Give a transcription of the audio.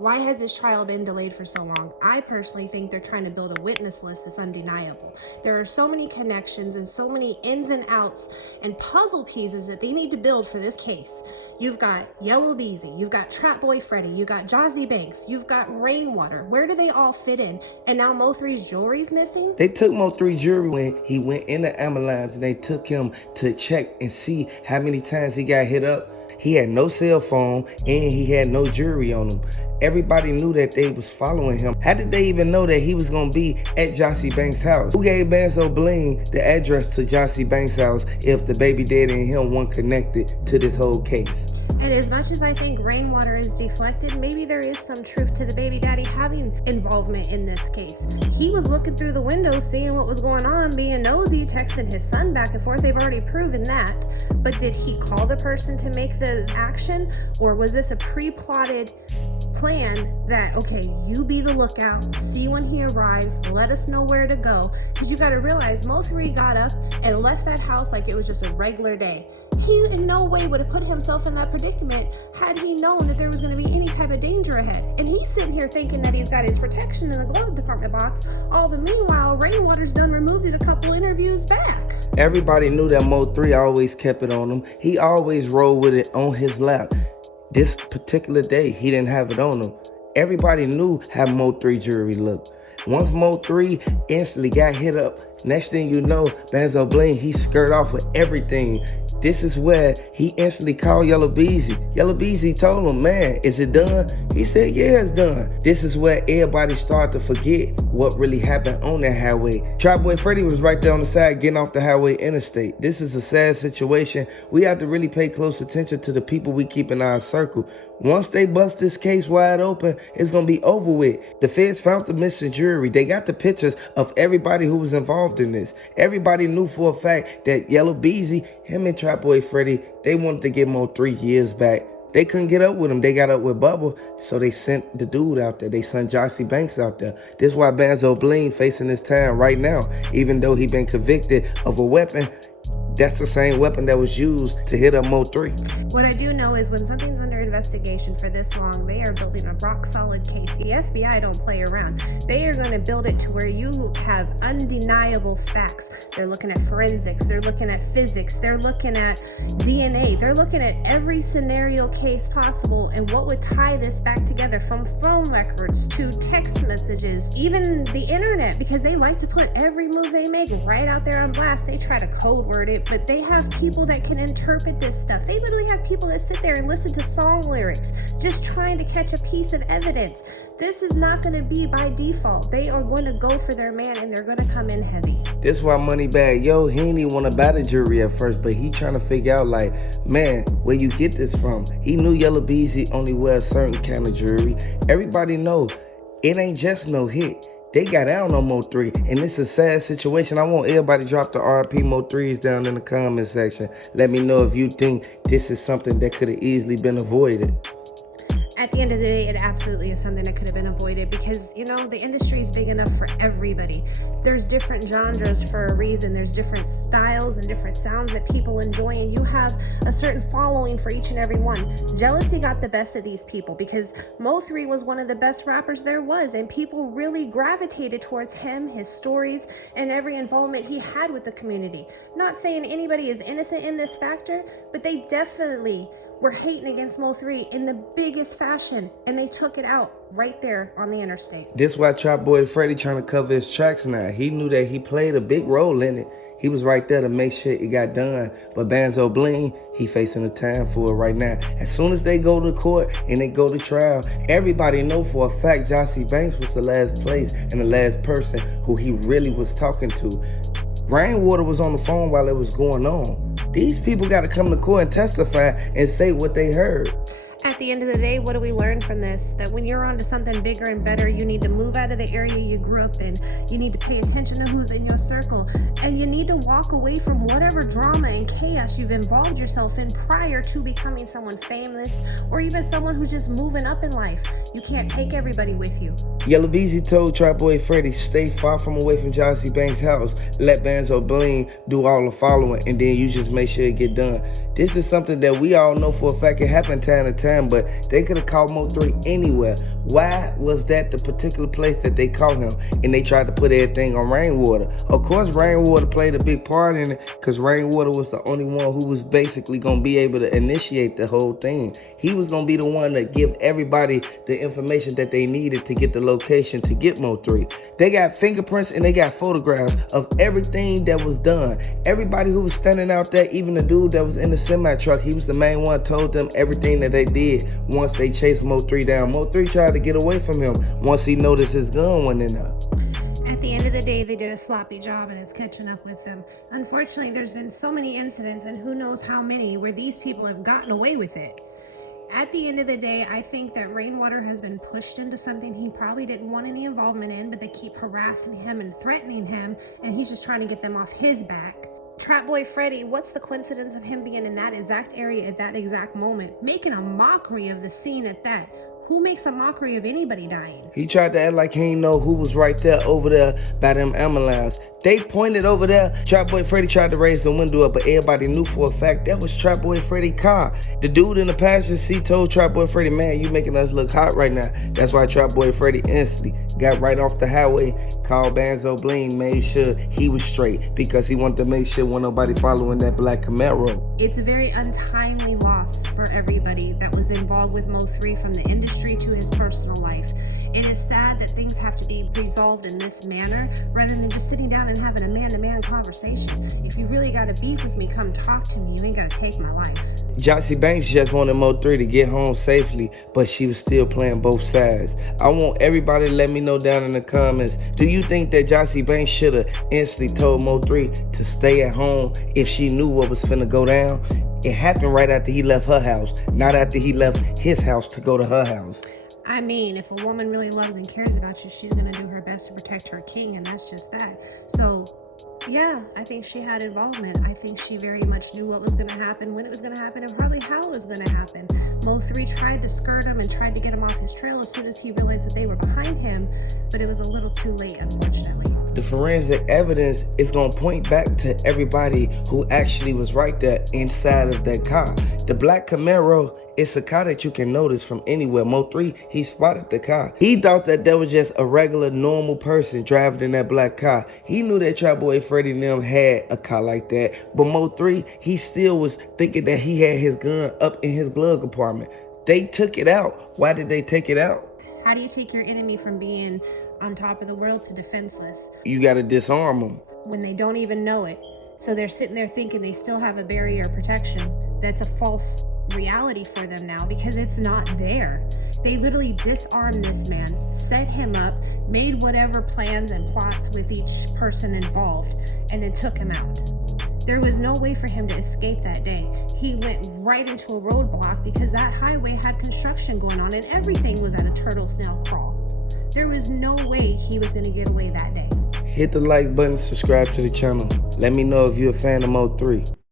Why has this trial been delayed for so long? I personally think they're trying to build a witness list that's undeniable. There are so many connections and so many ins and outs and puzzle pieces that they need to build for this case. You've got Yella Beezy, you've got Trap Boy Freddy, you've got Jazzy Banks, you've got Rainwater. Where do they all fit in? And now Mo3's jewelry's missing? They took Mo3 jewelry when he went in the ambulance, and they took him to check and see how many times he got hit up. He had no cell phone and he had no jewelry on him. Everybody knew that they was following him. How did they even know that he was gonna be at Jazzy Banks' house? Who gave Benzo Bling the address to Jazzy Banks' house if the baby daddy and him weren't connected to this whole case? And as much as I think Rainwater is deflected, maybe there is some truth to the baby daddy having involvement in this case. He was looking through the window, seeing what was going on, being nosy, texting his son back and forth. They've already proven that. But did he call the person to make the action? Or was this a pre-plotted plan that, okay, you be the lookout, see when he arrives, let us know where to go? Because you got to realize Mo3 got up and left that house like it was just a regular day. He in no way would have put himself in that predicament had he known that there was going to be any type of danger ahead. And he's sitting here thinking that he's got his protection in the glove department box. All the meanwhile, Rainwater's done removed it a couple interviews back. Everybody knew that Mo3 always kept it on him. He always rolled with it on his lap. This particular day, he didn't have it on him. Everybody knew how Mo3 jewelry looked. Once Mo3 instantly got hit up, next thing you know, Benzo Bling, he skirt off with everything. This is where he instantly called Yella Beezy. Yella Beezy told him, man, is it done? He said, yeah, it's done. This is where everybody started to forget what really happened on that highway. Trap Boy Freddy was right there on the side getting off the highway interstate. This is a sad situation. We have to really pay close attention to the people we keep in our circle. Once they bust this case wide open, it's going to be over with. The feds found the missing jewelry. They got the pictures of everybody who was involved in this. Everybody knew for a fact that Yella Beezy, him and Trap Boy Freddy, they wanted to get Mo3 years back. They couldn't get up with him. They got up with Bubba, so they sent the dude out there. They sent Jazzy Banks out there. This is why Benzo Bling facing this time right now. Even though he been convicted of a weapon, that's the same weapon that was used to hit up Mo3. What I do know is when something's under investigation for this long, they are building a rock solid case. The FBI don't play around. They are going to build it to where you have undeniable facts. They're looking at forensics. They're looking at physics. They're looking at DNA. They're looking at every scenario case possible and what would tie this back together, from phone records to text messages, even the internet, because they like to put every move they make right out there on blast. They try to code word it, but they have people that can interpret this stuff. They literally have people that sit there and listen to song lyrics just trying to catch a piece of evidence. This is not going to be by default. They are going to go for their man and they're going to come in heavy. This is why Moneybag Yo, he didn't even want to buy the jewelry at first, but he trying to figure out, like, man, where you get this from? He knew Yella Beezy only wears certain kind of jewelry. Everybody know it ain't just no hit. They got down on Mo3, and it's a sad situation. I want everybody to drop the RP Mo3s down in the comment section. Let me know if you think this is something that could have easily been avoided. At the end of the day, it absolutely is something that could have been avoided because, you know, the industry is big enough for everybody. There's different genres for a reason. There's different styles and different sounds that people enjoy, and you have a certain following for each and every one. Jealousy got the best of these people because Mo3 was one of the best rappers there was, and people really gravitated towards him, his stories, and every involvement he had with the community. Not saying anybody is innocent in this factor, but they definitely were hating against Mo3 in the biggest fashion, and they took it out right there on the interstate. This why Trap Boy Freddy trying to cover his tracks now. He knew that he played a big role in it. He was right there to make sure it got done. But Benzo Bling, he facing the time for it right now. As soon as they go to court and they go to trial, everybody know for a fact Jazzy Banks was the last place and the last person who he really was talking to. Rainwater was on the phone while it was going on. These people got to come to court and testify and say what they heard. At the end of the day, what do we learn from this? That when you're onto something bigger and better, you need to move out of the area you grew up in. You need to pay attention to who's in your circle. And you need to walk away from whatever drama and chaos you've involved yourself in prior to becoming someone famous or even someone who's just moving up in life. You can't take everybody with you. Yella Beezy told Trap Boy Freddy, stay far from away from Jazzy Banks' house. Let Benzo Bling do all the following, and then you just make sure it get done. This is something that we all know for a fact. It happened time to time. time, but they could have caught Mo3 anywhere. Why was that the particular place that they caught him? And they tried to put everything on Rainwater. Of course, Rainwater played a big part in it, because Rainwater was the only one who was basically going to be able to initiate the whole thing. He was going to be the one to give everybody the information that they needed to get the location to get Mo3. They got fingerprints and they got photographs of everything that was done. Everybody who was standing out there, even the dude that was in the semi-truck, he was the main one, told them everything that they did once they chased Mo3 down. Mo3 tried to get away from him once he noticed his gun went in there. At the end of the day, they did a sloppy job and it's catching up with them. Unfortunately, there's been so many incidents and who knows how many where these people have gotten away with it. At the end of the day, I think that Rainwater has been pushed into something he probably didn't want any involvement in, but they keep harassing him and threatening him, and he's just trying to get them off his back. Trap Boy Freddy, what's the coincidence of him being in that exact area at that exact moment, making a mockery of the scene at that? Who makes a mockery of anybody dying? He tried to act like he didn't know who was right there over there by them ambulance. They pointed over there. Trap Boy Freddy tried to raise the window up, but everybody knew for a fact that was Trap Boy Freddy's car. The dude in the passenger seat told Trap Boy Freddy, man, you making us look hot right now. That's why Trap Boy Freddy instantly got right off the highway, called Banzo Bling, made sure he was straight because he wanted to make sure wasn't nobody following that black Camaro. It's a very untimely loss for everybody that was involved with Mo3, from the industry to his personal life. It is sad that things have to be resolved in this manner rather than just sitting down and having a man-to-man conversation. If you really got a beef with me, come talk to me. You ain't got to take my life. Jossie Banks just wanted Mo3 to get home safely, but she was still playing both sides. I want everybody to let me know down in the comments, do you think that Jossie Banks should have instantly told Mo3 to stay at home if she knew what was finna go down? It happened right after he left her house, not after he left his house to go to her house. I mean, if a woman really loves and cares about you, she's going to do her best to protect her king, and that's just that. So, yeah, I think she had involvement. I think she very much knew what was going to happen, when it was going to happen, and probably how it was going to happen. Mo3 tried to skirt him and tried to get him off his trail as soon as he realized that they were behind him, but it was a little too late, unfortunately. The forensic evidence is going to point back to everybody who actually was right there inside of that car. The black Camaro, it's a car that you can notice from anywhere. Mo3, he spotted the car. He thought that there was just a regular, normal person driving in that black car. He knew that Trap Boy Freddy and them had a car like that. But Mo3, he still was thinking that he had his gun up in his glove compartment. They took it out. Why did they take it out? How do you take your enemy from being on top of the world to defenseless? You got to disarm them. When they don't even know it. So they're sitting there thinking they still have a barrier of protection. That's a false reality for them now because it's not there. They literally disarmed this man, set him up, made whatever plans and plots with each person involved, and then took him out. There was no way for him to escape that day. He went right into a roadblock because that highway had construction going on and everything was at a turtle snail crawl. There was no way he was going to get away that day. Hit the like button, subscribe to the channel. Let me know if you're a fan of Mo3.